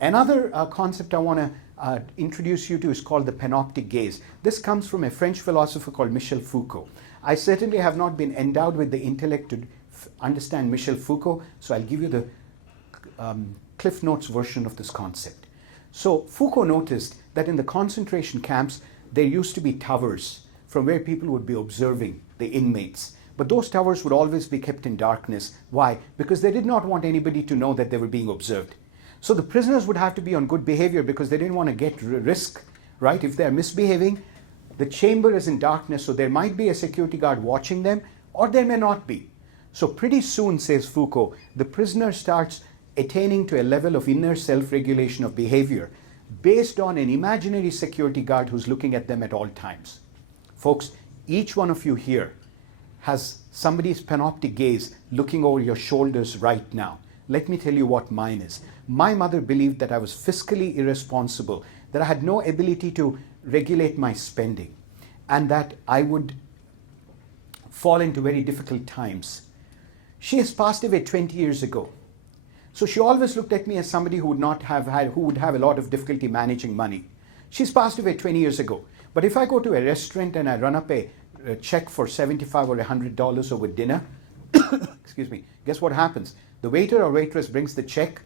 Another concept I want to introduce you to is called the Panoptic gaze. This comes from a French philosopher called Michel Foucault. I certainly have not been endowed with the intellect to understand Michel Foucault, so I'll give you the Cliff Notes version of this concept. So Foucault noticed that in the concentration camps, there used to be towers from where people would be observing the inmates. But those towers would always be kept in darkness. Why? Because they did not want anybody to know that they were being observed. So the prisoners would have to be on good behavior because they didn't want to get risk, right? If they're misbehaving, the chamber is in darkness, so there might be a security guard watching them, or there may not be. So pretty soon, says Foucault, the prisoner starts attaining to a level of inner self-regulation of behavior based on an imaginary security guard who's looking at them at all times. Folks, each one of you here has somebody's panoptic gaze looking over your shoulders right now. Let me tell you what mine is. My mother believed that I was fiscally irresponsible, that I had no ability to regulate my spending, and that I would fall into very difficult times. She has passed away 20 years ago. So she always looked at me as somebody who would have a lot of difficulty managing money. She's passed away 20 years ago. But if I go to a restaurant and I run up a check for $75 or $100 over dinner, excuse me, guess what happens? The waiter or waitress brings the check,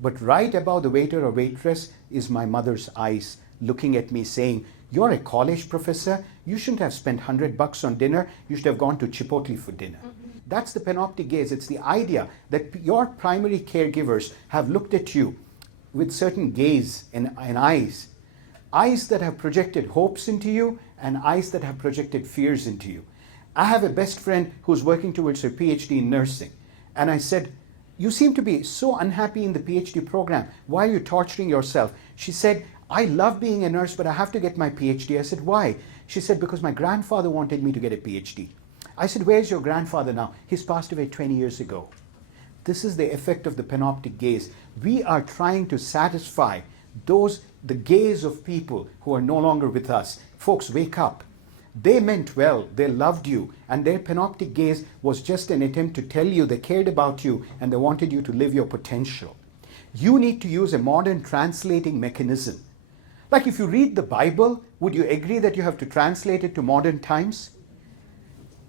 but right above the waiter or waitress is my mother's eyes looking at me saying, "You're a college professor, you shouldn't have spent $100 on dinner, you should have gone to Chipotle for dinner." That's the panoptic gaze. It's the idea that your primary caregivers have looked at you with certain gaze and eyes. Eyes that have projected hopes into you and eyes that have projected fears into you. I have a best friend who's working towards her PhD in nursing. And I said, "You seem to be so unhappy in the PhD program. Why are you torturing yourself?" She said, "I love being a nurse, but I have to get my PhD." I said, "Why?" She said, "Because my grandfather wanted me to get a PhD." I said, "Where's your grandfather now?" "He's passed away 20 years ago." This is the effect of the panoptic gaze. We are trying to satisfy the gaze of people who are no longer with us. Folks, wake up. They meant well, they loved you, and their panoptic gaze was just an attempt to tell you they cared about you and they wanted you to live your potential. You need to use a modern translating mechanism. Like if you read the Bible, would you agree that you have to translate it to modern times?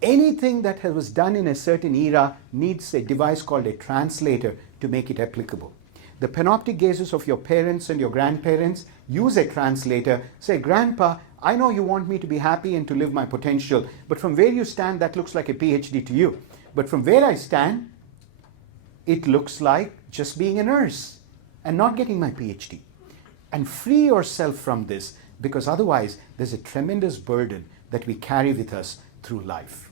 Anything that was done in a certain era needs a device called a translator to make it applicable. The panoptic gazes of your parents and your grandparents use a translator. Say, "Grandpa, I know you want me to be happy and to live my potential, but from where you stand, that looks like a PhD to you. But from where I stand, it looks like just being a nurse and not getting my PhD." And free yourself from this, because otherwise there's a tremendous burden that we carry with us through life.